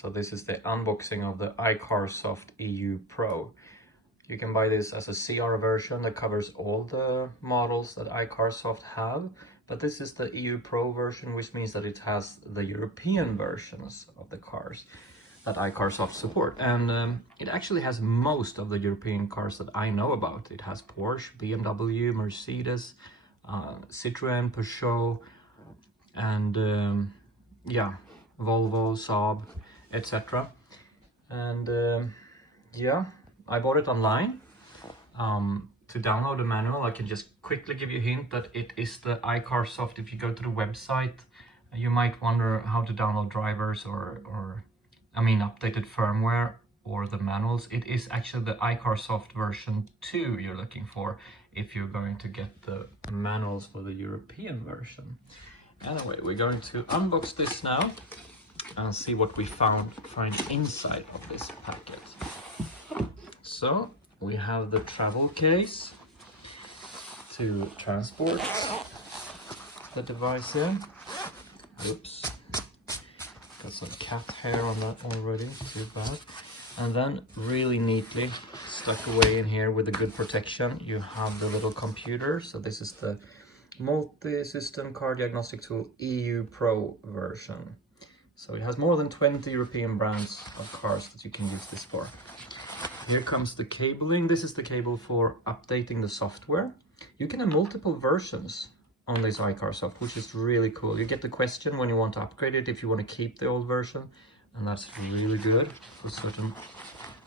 So this is the unboxing of the iCarsoft EU Pro. You can buy this as a CR version that covers all the models that iCarsoft have, but this is the EU Pro version, which means that it has the European versions of the cars that iCarsoft support. And it actually has most of the European cars that I know about. It has Porsche, BMW, Mercedes, Citroen, Peugeot, and yeah, Volvo, Saab, etc. And yeah, I bought it online. To download the manual, I can just quickly give you a hint that it is the iCarsoft. If you go to the website, you might wonder how to download drivers or I mean updated firmware or the manuals. It is actually the iCarsoft version 2 you're looking for if you're going to get the manuals for the European version. Anyway, we're going to unbox this now and see what we find inside of this packet. So we have the travel case to transport the device here. Oops, got some cat hair on that already, too bad. And then really neatly stuck away in here with a good protection, you have the little computer. So this is the multi-system car diagnostic tool EU Pro version. So it has more than 20 European brands of cars that you can use this for. Here comes the cabling. This is the cable for updating the software. You can have multiple versions on this iCarsoft, which is really cool. You get the question when you want to upgrade it, if you want to keep the old version, and that's really good for certain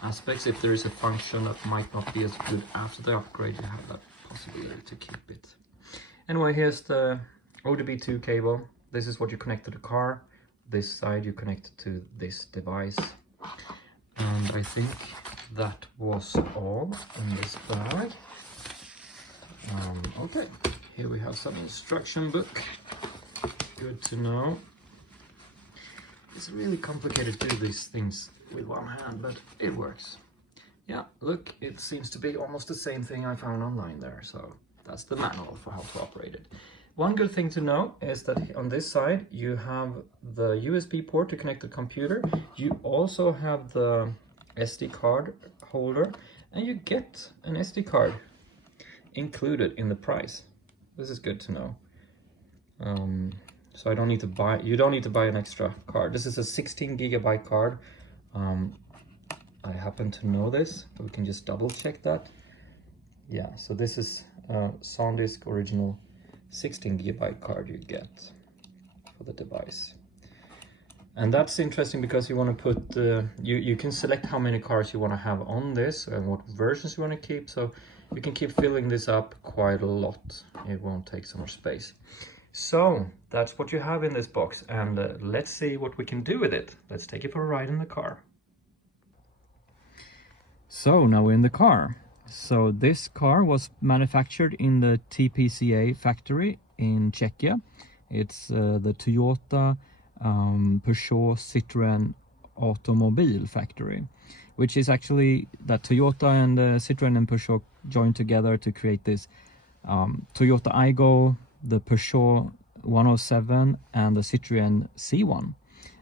aspects. If there is a function that might not be as good after the upgrade, you have that possibility to keep it. Anyway, here's the ODB2 cable. This is what you connect to the car. This side you connect it to this device. And I think that was all in this bag. Okay, here we have some instruction book. Good to know. It's really complicated to do these things with one hand, but it works. Yeah, look, it seems to be almost the same thing I found online there. So that's the manual for how to operate it. One good thing to know is that on this side you have the USB port to connect the computer. You also have the SD card holder, and you get an SD card included in the price. This is good to know. So you don't need to buy an extra card. This is a 16 gigabyte card. I happen to know this, but we can just double check that. Yeah, so this is a SanDisk original 16 gigabyte card you get for the device. And that's interesting because you want to put, you can select how many cars you want to have on this and what versions you want to keep. So you can keep filling this up quite a lot. It won't take so much space. So that's what you have in this box. And let's see what we can do with it. Let's take it for a ride in the car. So now we're in the car. So this car was manufactured in the TPCA factory in Czechia. It's the Toyota, Peugeot, Citroen automobile factory, which is actually that Toyota and Citroen and Peugeot joined together to create this Toyota Aygo, the Peugeot 107 and the Citroen C1.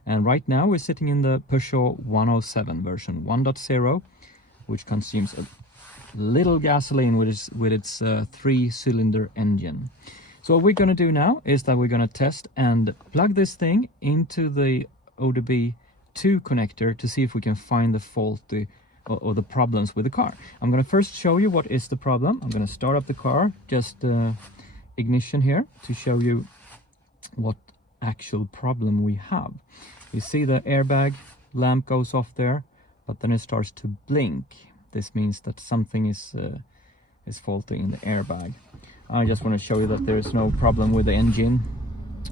And right now we're sitting in the Peugeot 107 version 1.0, which consumes a little gasoline with its 3-cylinder engine. So what we're going to do now is that we're going to test and plug this thing into the ODB2 connector to see if we can find the faulty or the problems with the car. I'm going to first show you what is the problem. I'm going to start up the car, just ignition here, to show you what actual problem we have. You see the airbag lamp goes off there, but then it starts to blink. This means that something is faulty in the airbag. I just want to show you that there is no problem with the engine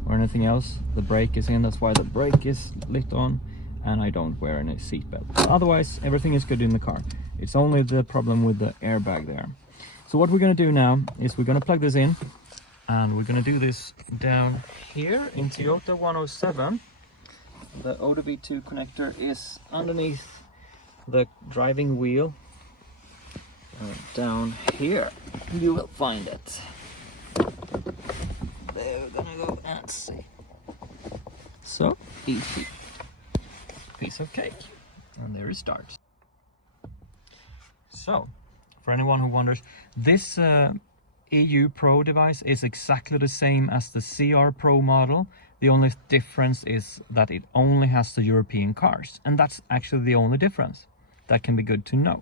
or anything else. The brake is in, that's why the brake is lit on, and I don't wear any seatbelt. Otherwise, everything is good in the car. It's only the problem with the airbag there. So what we're going to do now is we're going to plug this in, and we're going to do this down here in Toyota 107. The ODB2 connector is underneath the driving wheel. Down here you will find it. There we're gonna go and see. So easy. piece of cake. And there it starts. So, for anyone who wonders, this EU Pro device is exactly the same as the CR Pro model. The only difference is that it only has the European cars, and that's actually the only difference. That can be good to know.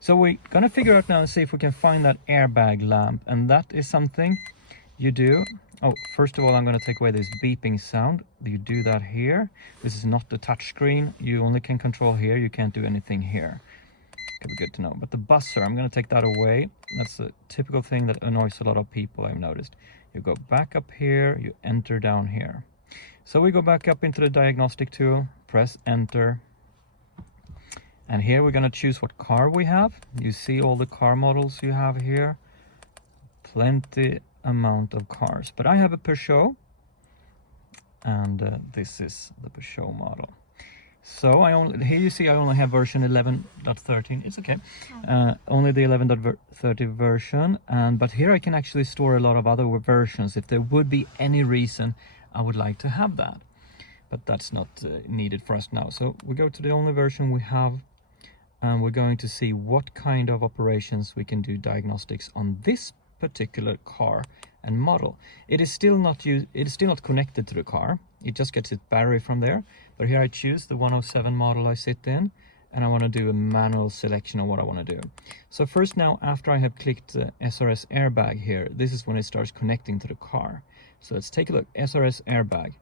So we're gonna figure out now and see if we can find that airbag lamp, and that is something you do. Oh, first of all, I'm gonna take away this beeping sound. You do that here. This is not the touch screen. You only can control here. You can't do anything here. Could be good to know. But the buzzer, I'm gonna take that away. That's a typical thing that annoys a lot of people, I've noticed. You go back up here, you enter down here. So we go back up into the diagnostic tool, press enter. And here we're gonna choose what car we have. You see all the car models you have here. Plenty amount of cars. But I have a Peugeot. And this is the Peugeot model. So here you see I only have version 11.13. It's okay. Only the 11.30 version. But here I can actually store a lot of other versions if there would be any reason I would like to have that. But that's not needed for us now. So we go to the only version we have, and we're going to see what kind of operations we can do diagnostics on this particular car and model. It is still not connected to the car. It just gets its battery from there. But here I choose the 107 model I sit in, and I want to do a manual selection of what I want to do. So first now, after I have clicked the SRS airbag here, this is when it starts connecting to the car. So let's take a look. SRS airbag.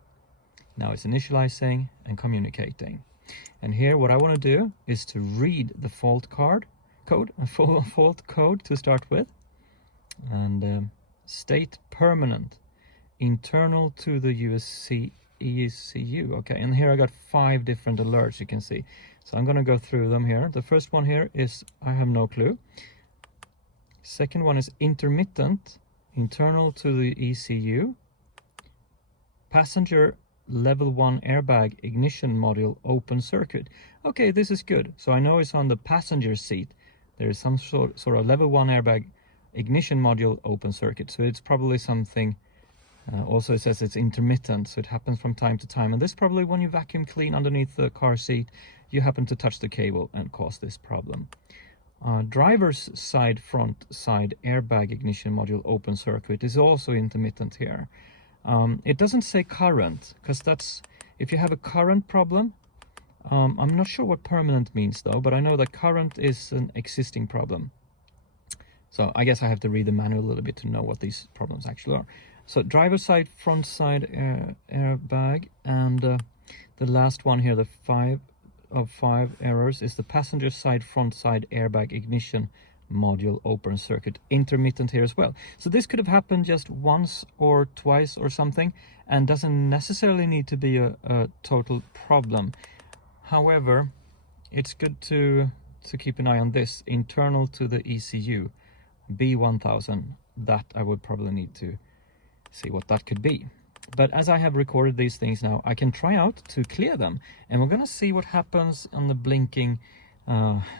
Now it's initializing and communicating. And here what I want to do is to read the fault code to start with. And state permanent, internal to the ECU. Okay, and here I got 5 different alerts, you can see. So I'm going to go through them here. The first one here is I have no clue. Second one is intermittent, internal to the ECU. Passenger level 1 airbag ignition module open circuit. Okay, this is good. So I know it's on the passenger seat. There is some sort of level 1 airbag ignition module open circuit. So it's probably something. Also it says it's intermittent, so it happens from time to time. And this probably when you vacuum clean underneath the car seat, you happen to touch the cable and cause this problem. Driver's side front side airbag ignition module open circuit is also intermittent here. It doesn't say current, because that's if you have a current problem. I'm not sure what permanent means though, but I know that current is an existing problem. So I guess I have to read the manual a little bit to know what these problems actually are. So driver side front side airbag, and the last one here, the 5 of 5 errors, is the passenger side front side airbag ignition module open circuit, intermittent here as well. So this could have happened just once or twice or something, and doesn't necessarily need to be a total problem. However, it's good to keep an eye on this, internal to the ECU, B1000. That I would probably need to see what that could be. But as I have recorded these things now, I can try out to clear them, and we're gonna see what happens on the blinking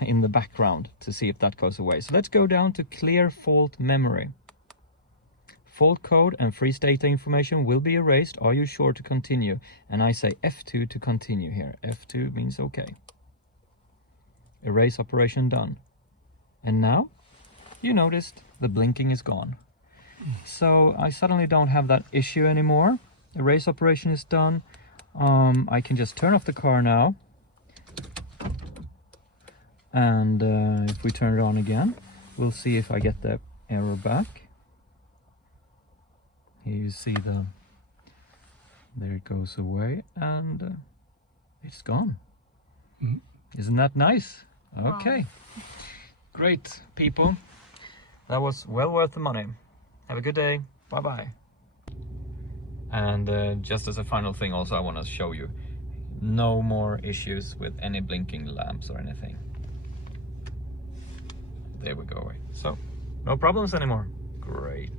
in the background to see if that goes away. So let's go down to clear fault memory. Fault code and freeze data information will be erased. Are you sure to continue? And I say F2 to continue here. F2 means okay. Erase operation done. And now you noticed the blinking is gone. So I suddenly don't have that issue anymore. Erase operation is done. I can just turn off the car now. And if we turn it on again, we'll see if I get the error back. Here you see there it goes away, and it's gone. Mm-hmm. Isn't that nice? Okay. Wow. Great, people. That was well worth the money. Have a good day. Bye-bye. And just as a final thing also, I want to show you. No more issues with any blinking lamps or anything. There we go. So, no problems anymore. Great.